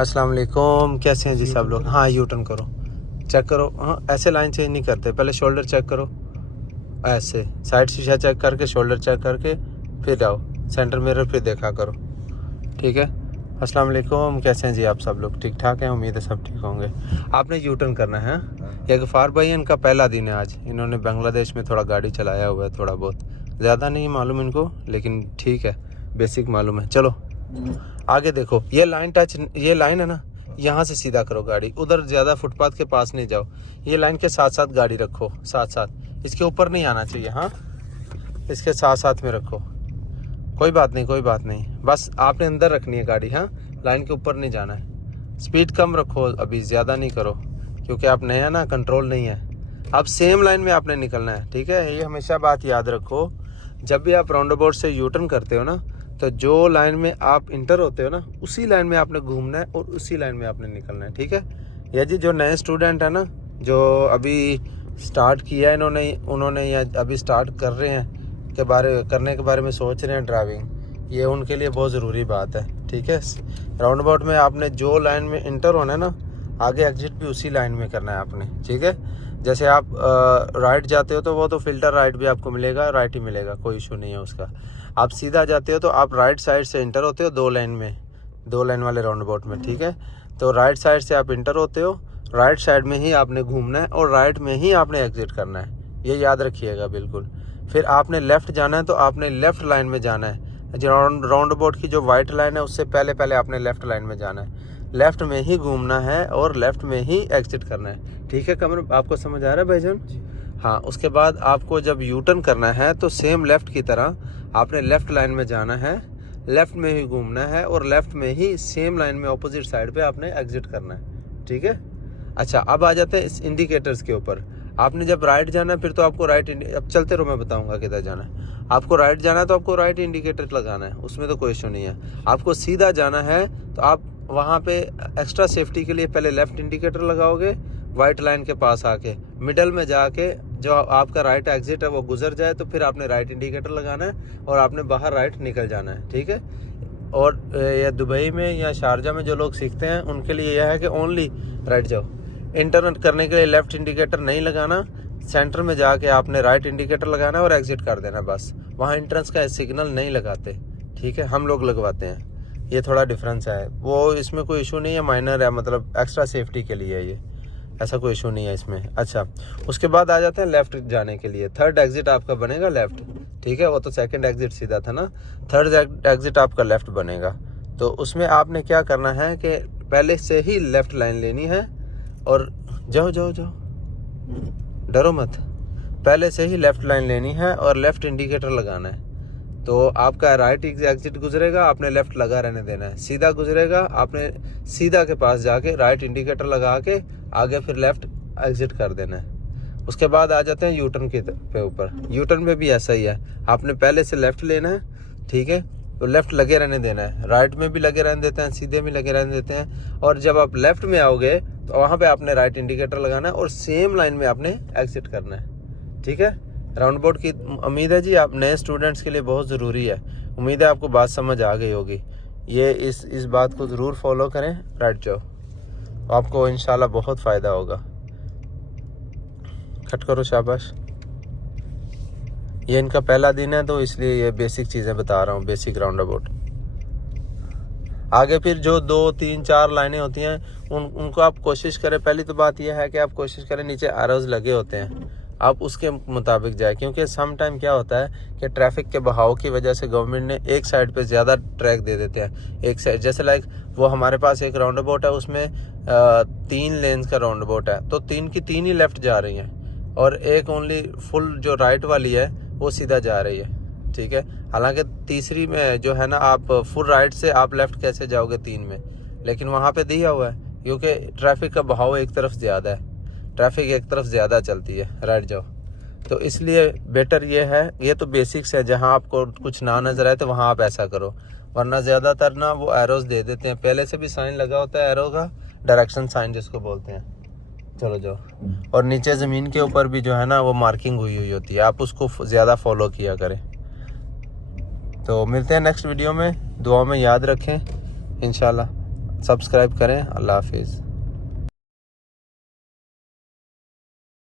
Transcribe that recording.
अस्सलाम वालेकुम, कैसे हैं जी सब लोग। हाँ, यू टर्न करो, चेक करो। हाँ, ऐसे लाइन चेंज नहीं करते, पहले शोल्डर चेक करो, ऐसे साइड शीशा चेक करके शोल्डर चेक करके फिर आओ सेंटर मिरर, फिर देखा करो, ठीक है। अस्सलाम वालेकुम, कैसे हैं जी आप सब लोग, ठीक ठाक हैं, उम्मीद है सब ठीक होंगे। आपने यू टर्न करना है। ये गफ़ार भाई, इनका पहला दिन है आज। इन्होंने बांग्लादेश में थोड़ा गाड़ी चलाया हुआ है, थोड़ा बहुत, ज़्यादा नहीं मालूम इनको, लेकिन ठीक है, बेसिक मालूम है। चलो आगे देखो, ये लाइन टच, ये लाइन है ना, यहाँ से सीधा करो गाड़ी, उधर ज़्यादा फुटपाथ के पास नहीं जाओ। ये लाइन के साथ साथ गाड़ी रखो, साथ साथ, इसके ऊपर नहीं आना चाहिए। हाँ, इसके साथ साथ में रखो, कोई बात नहीं, कोई बात नहीं, बस आपने अंदर रखनी है गाड़ी। हाँ, लाइन के ऊपर नहीं जाना है। स्पीड कम रखो, अभी ज़्यादा नहीं करो, क्योंकि आप नया ना, कंट्रोल नहीं है। अब सेम लाइन में आपने निकलना है, ठीक है। ये हमेशा बात याद रखो, जब भी आप राउंड अबाउट से यू टर्न करते हो ना, तो जो लाइन में आप इंटर होते हो ना, उसी लाइन में आपने घूमना है और उसी लाइन में आपने निकलना है, ठीक है। ये जी जो नए स्टूडेंट है ना, जो अभी स्टार्ट किया है उन्होंने या अभी स्टार्ट कर रहे हैं करने के बारे में सोच रहे हैं ड्राइविंग, ये उनके लिए बहुत ज़रूरी बात है, ठीक है। राउंड अबाउट में आपने जो लाइन में इंटर होना है ना, आगे एग्जिट भी उसी लाइन में करना है आपने, ठीक है। जैसे आप राइट जाते हो तो वो तो फ़िल्टर राइट भी आपको मिलेगा, राइट ही मिलेगा, कोई इशू नहीं है उसका। आप सीधा जाते हो तो आप राइट साइड से इंटर होते हो, दो लाइन वाले राउंड अबाउट में, ठीक है। तो राइट साइड से आप इंटर होते हो, राइट साइड में ही आपने घूमना है और राइट में ही आपने एग्जिट करना है, ये याद रखिएगा बिल्कुल। फिर आपने लेफ़्ट जाना है तो आपने लेफ़्ट लाइन में जाना है। जो राउंड अबाउट की जो वाइट लाइन है, उससे पहले आपने लेफ़्ट लाइन में जाना है, लेफ़्ट में ही घूमना है और लेफ़्ट में ही एग्जिट करना है, ठीक है। कमर आपको समझ आ रहा है भाईजान? हाँ, उसके बाद आपको जब यू टर्न करना है तो सेम लेफ़्ट की तरह आपने लेफ़्ट लाइन में जाना है, लेफ़्ट में ही घूमना है और लेफ़्ट में ही सेम लाइन में ऑपोजिट साइड पे आपने एग्जिट करना है, ठीक है। अच्छा, अब आ जाते हैं इस इंडिकेटर्स के ऊपर। आपने जब राइट जाना है फिर तो आपको राइट, अब चलते रहो, मैं बताऊंगा किधर जाना है। आपको राइट जाना है तो आपको राइट इंडिकेटर लगाना है, उसमें तो कोई इशू नहीं है। आपको सीधा जाना है तो आप वहाँ पे एक्स्ट्रा सेफ्टी के लिए पहले लेफ़्ट इंडिकेटर लगाओगे, वाइट लाइन के पास आके मिडल में जाके जो आपका राइट एग्जिट है वो गुजर जाए तो फिर आपने राइट इंडिकेटर लगाना है और आपने बाहर राइट निकल जाना है, ठीक है। और ये दुबई में या शारजा में जो लोग सीखते हैं उनके लिए यह है कि ओनली राइट जाओ, इंटर करने के लिए लेफ़्ट इंडिकेटर नहीं लगाना, सेंटर में जाके आपने राइट इंडिकेटर लगाना है और एग्जिट कर देना बस। वहाँ इंट्रेंस का सिग्नल नहीं लगाते, ठीक है, हम लोग लगवाते हैं, ये थोड़ा डिफरेंस है। वो इसमें कोई इशू नहीं है, माइनर है, मतलब एक्स्ट्रा सेफ्टी के लिए है ये, ऐसा कोई इशू नहीं है इसमें। अच्छा, उसके बाद आ जाते हैं लेफ़्ट जाने के लिए। थर्ड एग्जिट आपका बनेगा लेफ़्ट, ठीक है। वो तो सेकंड एग्जिट सीधा था ना, थर्ड एग्जिट आपका लेफ़्ट बनेगा। तो उसमें आपने क्या करना है कि पहले से ही लेफ़्ट लाइन लेनी है और जाओ, डरो मत, पहले से ही लेफ़्ट लाइन लेनी है और लेफ़्ट इंडिकेटर लगाना है। तो आपका राइट एग्जिट गुजरेगा, आपने लेफ़्ट लगा रहने देना है, सीधा गुजरेगा, आपने सीधा के पास जाके राइट इंडिकेटर लगा के आगे फिर लेफ़्ट एग्जिट कर देना है। उसके बाद आ जाते हैं यू टर्न के पे ऊपर। यू टर्न पे भी ऐसा ही है, आपने पहले से लेफ़्ट लेना है, ठीक है, तो लेफ़्ट लगे रहने देना है, राइट में भी लगे रहने देते हैं, सीधे में लगे रहने देते हैं। और जब आप लेफ़्ट में आओगे तो वहाँ पे आपने राइट इंडिकेटर लगाना है और सेम लाइन में आपने एग्जिट करना है, ठीक है। राउंड अबाउट की उम्मीद है जी आप नए स्टूडेंट्स के लिए बहुत ज़रूरी है, उम्मीद है आपको बात समझ आ गई होगी। ये इस बात को ज़रूर फॉलो करें, राइट जाओ, आपको इंशाल्लाह बहुत फ़ायदा होगा। कट करो, शाबाश। ये इनका पहला दिन है तो इसलिए ये बेसिक चीज़ें बता रहा हूँ, बेसिक राउंड अबाउट। आगे फिर जो 2, 3, 4 लाइनें होती हैं उनको आप कोशिश करें, पहली तो बात यह है कि आप कोशिश करें, नीचे एरोज लगे होते हैं, आप उसके मुताबिक जाए, क्योंकि सम टाइम क्या होता है कि ट्रैफिक के बहाव की वजह से गवर्नमेंट ने एक साइड पे ज़्यादा ट्रैक दे देते हैं, एक साइड, जैसे लाइक वो हमारे पास एक राउंड अबाउट है, उसमें 3 लेन्स का राउंड अबाउट है, तो 3 की 3 ही लेफ़्ट जा रही हैं और एक ओनली फुल जो राइट वाली है वो सीधा जा रही है, ठीक है। हालांकि तीसरी में जो है ना, आप फुल राइट से आप लेफ़्ट कैसे जाओगे 3 में, लेकिन वहाँ पे दिया हुआ है क्योंकि ट्रैफिक का बहाव एक तरफ ज़्यादा है, ट्रैफिक एक तरफ ज़्यादा चलती है, राइट जाओ। तो इसलिए बेटर ये है, ये तो बेसिक्स है, जहाँ आपको कुछ ना नज़र आए तो वहाँ आप ऐसा करो, वरना ज़्यादातर ना वो एरोज दे देते हैं, पहले से भी साइन लगा होता है एरो का, डायरेक्शन साइन जिसको बोलते हैं। चलो जाओ, और नीचे ज़मीन के ऊपर भी जो है ना वो मार्किंग हुई होती है, आप उसको ज़्यादा फॉलो किया करें। तो मिलते हैं नेक्स्ट वीडियो में, दुआ में याद रखें इंशाल्लाह। सब्सक्राइब करें। अल्लाह हाफिज़।